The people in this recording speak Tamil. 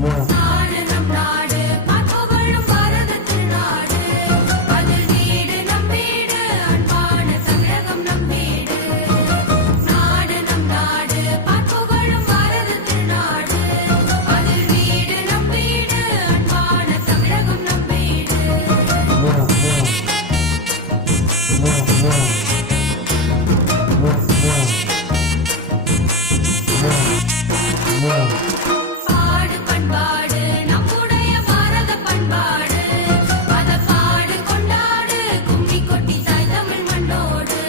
நாடு நம் நாடு பார்ப்புகழும் பாரத திருநாடு அதில் வீடு நம் வீடு அன்பான தமிழகம் நம் வீடு நாடு நம் நாடு பார்ப்புகழும் பாரத திருநாடு அதில் வீடு நம் வீடு அன்பான தமிழகம் நம் வீடு பாடு பண்பாடு நம்முடைய பாரத பண்பாடு அத பாடு கொண்டாடு கும்மி கொட்டி தாய் தமிழ் மண்ணோடு